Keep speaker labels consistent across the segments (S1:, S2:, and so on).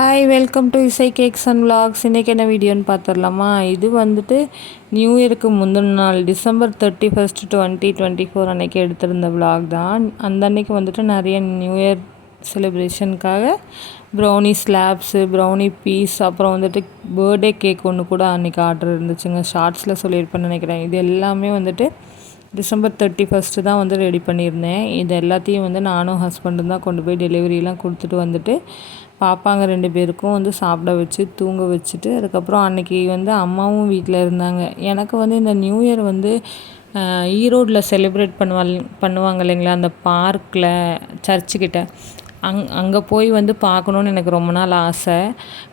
S1: Hi welcome to Isai cakes and vlogs. இன்றைக்கி என்ன வீடியோன்னு பார்த்துடலாமா? இது வந்துட்டு நியூ இயருக்கு முந்தின நாள் December thirty first twenty twenty four அன்றைக்கி எடுத்திருந்த vlog தான். அந்த அன்னைக்கு வந்துட்டு நிறைய நியூ இயர் செலிப்ரேஷனுக்காக ப்ரௌனி ஸ்லாப்ஸு ப்ரௌனி பீஸ் அப்புறம் வந்துட்டு பர்த்டே கேக் ஒன்று கூட அன்றைக்கி ஆர்டர் இருந்துச்சுங்க. ஷார்ட்ஸில் சொல்லியிருப்பேன்னு நினைக்கிறேன். இது எல்லாமே வந்துட்டு டிசம்பர் தேர்ட்டி ஃபஸ்ட்டு தான் வந்து ரெடி பண்ணியிருந்தேன். இது எல்லாத்தையும் வந்து நானும் ஹஸ்பண்டும் தான் கொண்டு போய் டெலிவரிலாம் கொடுத்துட்டு வந்துட்டு பாப்பாங்க ரெண்டு பேருக்கும் வந்து சாப்பிட வச்சு தூங்க வச்சுட்டு அதுக்கப்புறம் அன்றைக்கி வந்து அம்மாவும் வீட்டில் இருந்தாங்க. எனக்கு வந்து இந்த நியூ இயர் வந்து ஈரோட்டில் செலிப்ரேட் பண்ணுவாள் பண்ணுவாங்க இல்லைங்களா? அந்த பார்க்கில் சர்ச்சுக்கிட்ட அங் அங்கே போய் வந்து பார்க்கணுன்னு எனக்கு ரொம்ப நாள் ஆசை.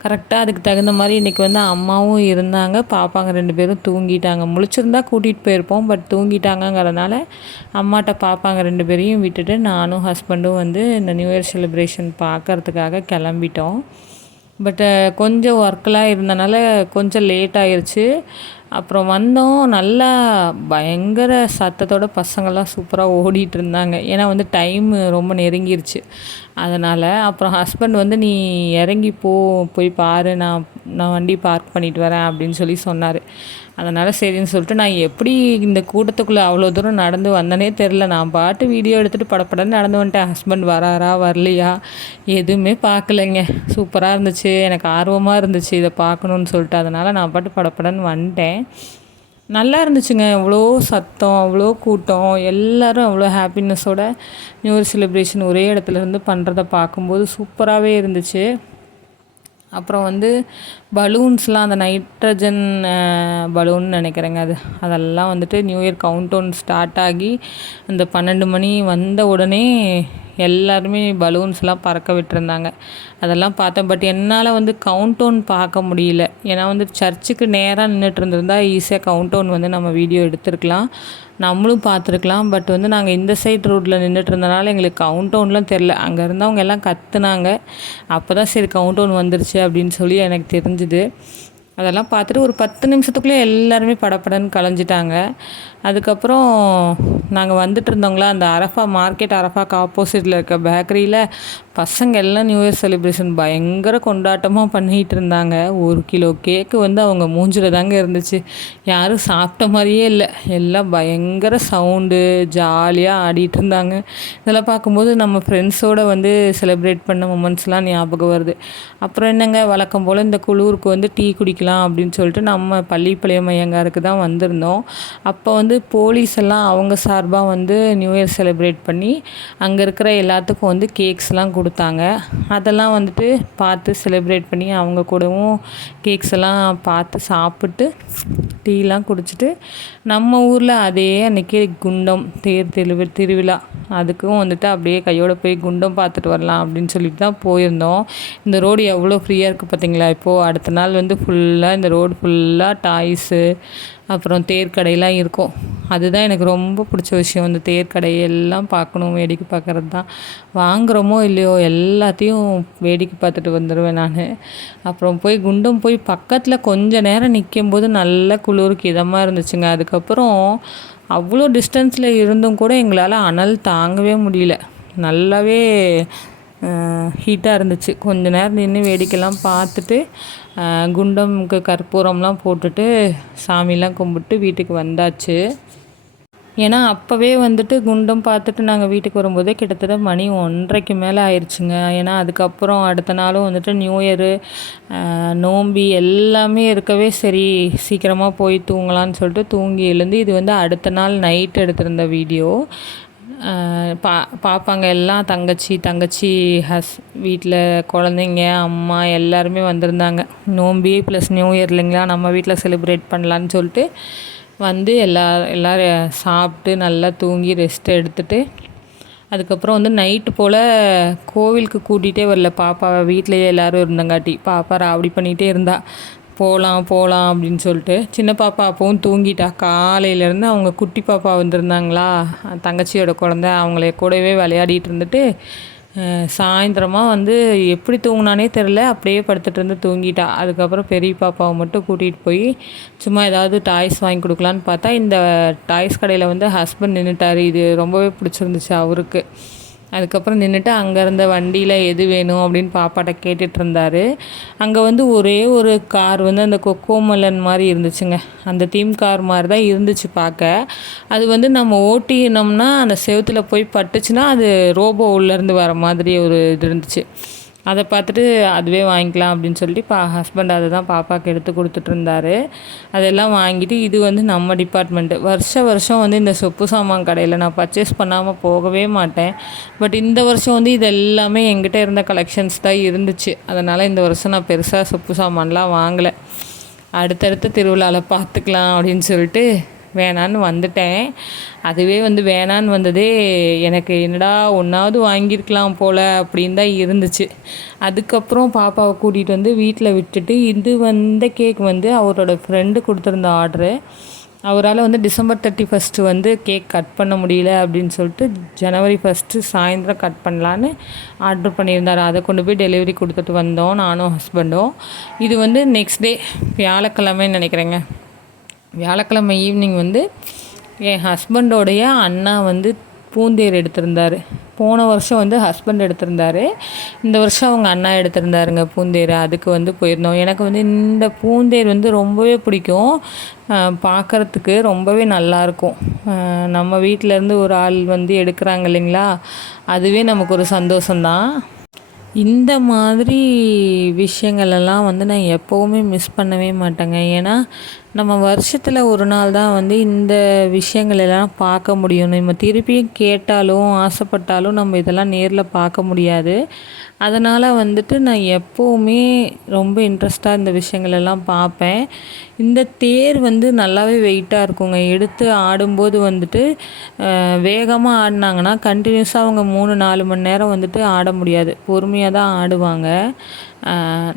S1: கரெக்டாக அதுக்கு தகுந்த மாதிரி இன்றைக்கி வந்து அம்மாவும் இருந்தாங்க பாப்பாங்க ரெண்டு பேரும் தூங்கிட்டாங்க. முழிச்சிருந்தா கூட்டிகிட்டு போயிருப்போம் பட் தூங்கிட்டாங்கங்கிறதுனால அம்மாட்ட பாப்பாங்க ரெண்டு பேரையும் விட்டுட்டு நானும் ஹஸ்பண்டும் வந்து இந்த நியூ இயர் செலிப்ரேஷன் பார்க்கறதுக்காக கிளம்பிட்டோம். பட்டு கொஞ்சம் ஒர்க்கெலாம் இருந்தனால கொஞ்சம் லேட் ஆயிடுச்சு அப்புறம் வந்தோம் நல்லா பயங்கர சத்தத்தோட பசங்கள்லாம் சூப்பராக ஓடிட்டு இருந்தாங்க ஏன்னா வந்து டைம் ரொம்ப நெருங்கிருச்சு. அதனால் அப்புறம் ஹஸ்பண்ட் வந்து நீ இறங்கி போ போய் பாரு. நான் நான் வண்டி பார்க் பண்ணிட்டு வரேன் அப்படின்னு சொல்லி சொன்னார். அதனால் சரின்னு சொல்லிட்டு நான் எப்படி இந்த கூட்டத்துக்குள்ளே அவ்வளோ தூரம் நடந்து வந்தனே தெரில நான் பாட்டு வீடியோ எடுத்துகிட்டு படப்படன்னு நடந்து வந்துட்டேன். ஹஸ்பண்ட் வராரா வரலையா? எதுவுமே பார்க்கலைங்க. சூப்பராக இருந்துச்சு. எனக்கு ஆர்வமாக இருந்துச்சு இதை பார்க்கணுன்னு சொல்லிட்டு. அதனால் நான் பாட்டு படப்படன்னு வந்துட்டேன். நல்லா இருந்துச்சுங்க. எவ்வளோ சத்தம் அவ்வளோ கூட்டம். எல்லோரும் அவ்வளோ ஹாப்பினஸோட நியூ இயர் செலிப்ரேஷன் ஒரே இடத்துல இருந்து பண்ணுறத பார்க்கும்போது சூப்பராகவே இருந்துச்சு. அப்புறம் வந்து பலூன்ஸ்லாம் அந்த நைட்ரஜன் பலூன் நினைக்கிறேங்க அது. அதெல்லாம் வந்துட்டு new year count down start ஆகி அந்த பன்னெண்டு மணி வந்த உடனே எல்லாருமே பலூன்ஸ்லாம் பறக்க விட்டுருந்தாங்க. அதெல்லாம் பார்த்தேன். பட் என்னால் வந்து கவுண்டவுன் பார்க்க முடியல. ஏன்னா வந்து சர்ச்சுக்கு நேராக நின்றுட்டு இருந்திருந்தா ஈஸியாக கவுண்டவுன் வந்து நம்ம வீடியோ எடுத்துருக்கலாம். நம்மளும் பார்த்துருக்கலாம். பட் வந்து நாங்கள் இந்த சைட் ரோட்டில் நின்றுட்டு இருந்தனால எங்களுக்கு கவுண்டவுன்லாம் தெரில அங்கே இருந்தவங்க எல்லாம் கற்றுனாங்க அப்போ தான் சரி கவுண்டவுன் வந்துருச்சு அப்படின்னு சொல்லி எனக்கு தெரிஞ்சுது. அதெல்லாம் பார்த்துட்டு ஒரு பத்து நிமிஷத்துக்குள்ளே எல்லாருமே படப்படன்னு கலைஞ்சிட்டாங்க. அதுக்கப்புறம் நாங்கள் வந்துட்டு இருந்தவங்களா அந்த அரஃபா மார்க்கெட் அரஃபாக்கு ஆப்போசிட்டில் இருக்க பேக்கரியில் பசங்க எல்லாம் நியூ இயர் செலிப்ரேஷன் பயங்கர கொண்டாட்டமாக பண்ணிகிட்டு இருந்தாங்க. ஒரு கிலோ கேக்கு வந்து அவங்க மூஞ்சில் தாங்க இருந்துச்சு. யாரும் சாப்பிட்ட மாதிரியே இல்லை. எல்லாம் பயங்கர சவுண்டு ஜாலியாக ஆடிட்டு இருந்தாங்க. இதெல்லாம் பார்க்கும்போது நம்ம ஃப்ரெண்ட்ஸோடு வந்து செலிப்ரேட் பண்ண மூமெண்ட்ஸ்லாம் ஞாபகம் வருது. அப்புறம் என்னங்க வழக்கம் போல் இந்த குளூருக்கு வந்து டீ குடிக்கலாம். அப்படின்னு சொல்லிட்டு நம்ம பள்ளிப்பாளையம் ஐயங்காருக்கு தான் வந்திருந்தோம். அப்போ வந்து போலீஸ் எல்லாம் அவங்க சார்பாக வந்து நியூ இயர் செலிப்ரேட் பண்ணி அங்கே இருக்கிற எல்லாத்துக்கும் வந்து கேக்ஸ்லாம் கொடுத்தாங்க. அதெல்லாம் வந்துட்டு பார்த்து செலிப்ரேட் பண்ணி அவங்க கூடவும் கேக்ஸ் எல்லாம் பார்த்து சாப்பிட்டு டீலாம் குடிச்சிட்டு நம்ம ஊரில் அதே அன்றைக்கி குண்டம் தேர் திருவி திருவிழா. அதுக்கும் வந்துட்டு அப்படியே கையோடு போய் குண்டம் பார்த்துட்டு வரலாம் அப்படின்னு சொல்லிட்டு தான் போயிருந்தோம். இந்த ரோடு எவ்வளோ ஃப்ரீயாக இருக்குது பார்த்தீங்களா? இப்போது அடுத்த நாள் வந்து ஃபுல் ஃபுல்லாக இந்த ரோடு ஃபுல்லாக டாய்ஸு அப்புறம் தேர்க்கடையெல்லாம் இருக்கும். அதுதான் எனக்கு ரொம்ப பிடிச்ச விஷயம். இந்த தேர்க்கடையெல்லாம் பார்க்கணும் வேடிக்கை பார்க்குறது தான். வாங்குகிறோமோ இல்லையோ எல்லாத்தையும் வேடிக்கை பார்த்துட்டு வந்துடுவேன் நான். அப்புறம் போய் குண்டம் போய் பக்கத்தில் கொஞ்ச நேரம் நிற்கும்போது நல்ல குளிருக்கு இதமாக இருந்துச்சுங்க. அதுக்கப்புறம் அவ்வளோ டிஸ்டன்ஸில் இருந்தும் கூட எங்களால் அனல் தாங்கவே முடியல. நல்லாவே ஹீட்டாக இருந்துச்சு. கொஞ்ச நேரம் நின்று வேடிக்கைலாம் பார்த்துட்டு குண்டம்க்கு கற்பூரம்லாம் போட்டுட்டு சாமிலாம் கும்பிட்டு வீட்டுக்கு வந்தாச்சு. ஏன்னா அப்போவே வந்துட்டு குண்டம் பார்த்துட்டு நாங்கள் வீட்டுக்கு வரும்போதே கிட்டத்தட்ட மணி ஒன்றரைக்கு மேலே ஆயிடுச்சுங்க ஏன்னா அதுக்கப்புறம் அடுத்த நாளும் வந்துட்டு நியூ இயரு நோம்பி எல்லாமே இருக்கவே சரி சீக்கிரமாக போய் தூங்கலான்னு சொல்லிட்டு தூங்கி எழுந்து இது வந்து அடுத்த நாள் நைட் எடுத்திருந்த வீடியோ பா பார்ப்பாங்க எல்லாம் தங்கச்சி தங்கச்சி ஹஸ் வீட்டில் குழந்தைங்க அம்மா எல்லாருமே வந்திருந்தாங்க. நோம்பி ப்ளஸ் நியூ இயர் இல்லைங்களா? நம்ம வீட்டில் செலிப்ரேட் பண்ணலான்னு சொல்லிட்டு வந்து எல்லா எல்லோரும் சாப்பிட்டு நல்லா தூங்கி ரெஸ்ட் எடுத்துகிட்டு அதுக்கப்புறம் வந்து நைட்டு போல் கோவிலுக்கு கூட்டிகிட்டே வரல. பாப்பாவை வீட்டிலேயே எல்லோரும் இருந்தங்காட்டி. பாப்பா ராவடி பண்ணிகிட்டே இருந்தா. போகலாம் போகலாம் அப்படின்னு சொல்லிட்டு சின்ன பாப்பா அப்போவும் தூங்கிட்டா. காலையிலேருந்து அவங்க குட்டி பாப்பா வந்திருந்தாங்களா? தங்கச்சியோட குழந்த அவங்கள கூடவே விளையாடிட்டு இருந்துட்டு சாயந்தரமாக வந்து எப்படி தூங்கினானே தெரில அப்படியே படுத்துட்டு இருந்து தூங்கிட்டா. அதுக்கப்புறம் பெரிய பாப்பாவை மட்டும் கூட்டிகிட்டு போய் சும்மா ஏதாவது டாய்ஸ் வாங்கி கொடுக்கலான்னு பார்த்தா இந்த டாய்ஸ் கடையில் வந்து ஹஸ்பண்ட் நின்றுட்டார் இது ரொம்பவே பிடிச்சிருந்துச்சு அவருக்கு. அதுக்கப்புறம் நின்றுட்டு அங்கே இருந்த வண்டியில் எது வேணும் அப்படின்னு பாப்பாட்ட கேட்டுட்டு இருந்தார். அங்கே வந்து ஒரே ஒரு கார் வந்து அந்த கொக்கோமலன் மாதிரி இருந்துச்சுங்க. அந்த தீம் கார் மாதிரி தான் இருந்துச்சு பார்க்க அது வந்து நம்ம ஓட்டினோம்னா அந்த செவத்தில் போய் பட்டுச்சுன்னா அது ரோபோ உள்ளேருந்து வர மாதிரி ஒரு இது இருந்துச்சு. அதை பார்த்துட்டு அதுவே வாங்கிக்கலாம் அப்படின்னு சொல்லிட்டு பா ஹஸ்பண்ட் அதை தான் பாப்பாவுக்கு எடுத்து கொடுத்துட்ருந்தாரு அதெல்லாம் வாங்கிட்டு இது வந்து நம்ம டிபார்ட்மெண்ட்டு வருஷ வருஷம் வந்து இந்த சொப்பு சாமான் கடையில் நான் பர்ச்சேஸ் பண்ணாமல் போகவே மாட்டேன். பட் இந்த வருஷம் வந்து இது எல்லாமே எங்கிட்ட இருந்த கலெக்ஷன்ஸ் தான் இருந்துச்சு. அதனால் இந்த வருஷம் நான் பெருசாக சொப்பு சாமான்லாம் வாங்கலை. அடுத்தடுத்த திருவிழாவில் பார்த்துக்கலாம் அப்படின்னு சொல்லிட்டு வேணான்னு வந்துட்டேன். அதுவே வந்து வேணான்னு வந்ததே எனக்கு என்னடா ஒன்றாவது வாங்கியிருக்கலாம் போல் அப்படின்னு தான் இருந்துச்சு. அதுக்கப்புறம் பாப்பாவை கூட்டிகிட்டு வந்து வீட்டில் விட்டுட்டு இது வந்த கேக் வந்து அவரோட ஃப்ரெண்டு கொடுத்துருந்த ஆர்டரு அவரால் வந்து டிசம்பர் தேர்ட்டி ஃபஸ்ட்டு வந்து கேக் கட் பண்ண முடியல அப்படின்னு சொல்லிட்டு ஜனவரி ஃபஸ்ட்டு சாயந்தரம் கட் பண்ணலான்னு ஆர்டர் பண்ணியிருந்தார். அதை கொண்டு போய் டெலிவரி கொடுத்துட்டு வந்தோம் நானும் ஹஸ்பண்டும் இது வந்து நெக்ஸ்ட் டே வியாழக்கிழமைன்னு நினைக்கிறேங்க. வியாழக்கிழமை ஈவினிங் வந்து என் ஹஸ்பண்டோடைய அண்ணா வந்து பூந்தேர் எடுத்திருந்தார். போன வருஷம் வந்து ஹஸ்பண்ட் எடுத்திருந்தாரு. இந்த வருஷம் அவங்க அண்ணா எடுத்திருந்தாருங்க பூந்தேர். அதுக்கு வந்து போயிருந்தோம். எனக்கு வந்து இந்த பூந்தேர் வந்து ரொம்பவே பிடிக்கும். பார்க்குறதுக்கு ரொம்பவே நல்லாயிருக்கும் நம்ம வீட்டிலேருந்து ஒரு ஆள் வந்து எடுக்கிறாங்க இல்லைங்களா? அதுவே நமக்கு ஒரு சந்தோஷம்தான். இந்த மாதிரி விஷயங்களெல்லாம் வந்து நான் எப்போவுமே மிஸ் பண்ணவே மாட்டேங்க. ஏன்னா நம்ம வருஷத்தில் ஒரு நாள் தான் வந்து இந்த விஷயங்கள் எல்லாம் பார்க்க முடியும். நம்ம திருப்பியும் கேட்டாலும் ஆசைப்பட்டாலும் நம்ம இதெல்லாம் நேரில் பார்க்க முடியாது. அதனால் வந்துட்டு நான் எப்போவுமே ரொம்ப இன்ட்ரெஸ்ட்டாக இந்த விஷயங்களெல்லாம் பார்ப்பேன். இந்த தேர் வந்து நல்லாவே வெயிட்டாக இருக்குங்க. எடுத்து ஆடும்போது வந்துட்டு வேகமாக ஆடினாங்கன்னா கண்டினியூஸாக அவங்க மூணு நாலு மணி நேரம் வந்துட்டு ஆட முடியாது. பொறுமையாக தான் ஆடுவாங்க.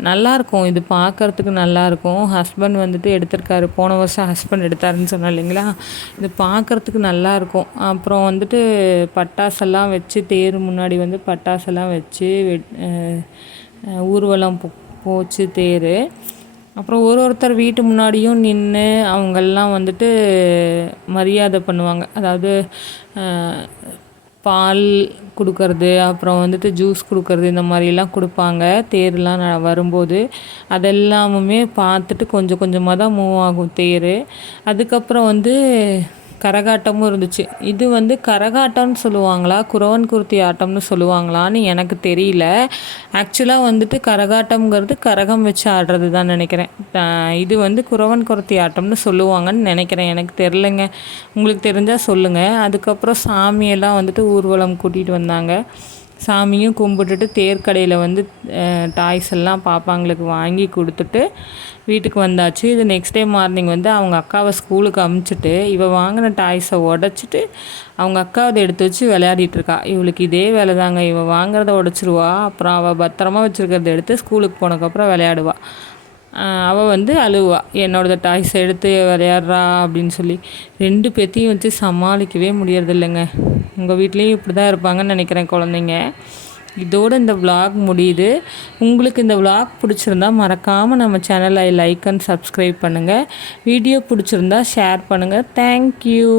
S1: நல்லாயிருக்கும். இது பார்க்குறதுக்கு நல்லாயிருக்கும். ஹஸ்பண்ட் வந்துட்டு எடுத்திருக்காரு. போன வருஷம் ஹஸ்பண்ட் எடுத்தாருன்னு சொன்னேன் இல்லைங்களா? இது பார்க்குறதுக்கு நல்லாயிருக்கும். அப்புறம் வந்துட்டு பட்டாசெல்லாம் வச்சு தேர் முன்னாடி வந்து பட்டாசெல்லாம் வச்சு ஊர்வலம் போ போச்சு தேர். அப்புறம் ஒரு ஒருத்தர் வீட்டு முன்னாடியும் நின்று அவங்கெல்லாம் வந்துட்டு மரியாதை பண்ணுவாங்க. அதாவது பால் கொடுக்கறது அப்புறம் வந்துட்டு ஜூஸ் கொடுக்கறது இந்த மாதிரிலாம் கொடுப்பாங்க. தேர்லாம் வரும்போது அதெல்லாமுமே பார்த்துட்டு கொஞ்சம் கொஞ்சமாக தான் மூவ் ஆகும் தேர். அதுக்கப்புறம் வந்து கரகாட்டமும் இருந்துச்சு. இது வந்து கரகாட்டம்னு சொல்லுவாங்களா? குறவன் குருத்தி ஆட்டம்னு சொல்லுவாங்களான்னு எனக்கு தெரியல. ஆக்சுவலாக வந்துட்டு கரகாட்டம்ங்கிறது கரகம் வச்சு ஆடுறது தான் நினைக்கிறேன் இது வந்து குறவன் குருத்தி ஆட்டம்னு சொல்லுவாங்கன்னு நினைக்கிறேன். எனக்கு தெரிலங்க உங்களுக்கு தெரிஞ்சால் சொல்லுங்கள் அதுக்கப்புறம் சாமியெல்லாம் வந்துட்டு ஊர்வலம் கூட்டிகிட்டு வந்தாங்க. சாமியும் கும்பிட்டுட்டு தேர்க்கடையில் வந்து டாய்ஸ் எல்லாம் பாப்பாங்களுக்கு வாங்கி கொடுத்துட்டு வீட்டுக்கு வந்தாச்சு. இது நெக்ஸ்ட் டே மார்னிங் வந்து அவங்க அக்காவை ஸ்கூலுக்கு அமுச்சிட்டு இவள் வாங்கின டாய்ஸை உடச்சிட்டு அவங்க அக்கா அதை எடுத்து வச்சு விளையாடிட்டுருக்கா இவளுக்கு இதே வேலை தாங்க இவள் வாங்குறத உடச்சிருவா. அப்புறம் அவள் பத்திரமா வச்சுருக்கிறத எடுத்து ஸ்கூலுக்கு போனதுக்கப்புறம் விளையாடுவாள் அவள் வந்து அழுவா. என்னோட டாய்ஸ் எடுத்து விளையாடுறா அப்படின்னு சொல்லி. ரெண்டு பேத்தையும் வச்சு சமாளிக்கவே முடியறதில்லைங்க. உங்கள் வீட்லேயும் இப்படி தான் இருப்பாங்கன்னு நினைக்கிறேன் குழந்தைங்க. இதோடு இந்த விலாக் முடியுது. உங்களுக்கு இந்த விலாக் பிடிச்சிருந்தா மறக்காமல் நம்ம சேனலை லைக் அண்ட் சப்ஸ்கிரைப் பண்ணுங்கள் வீடியோ பிடிச்சிருந்தா ஷேர் பண்ணுங்கள் தேங்க்யூ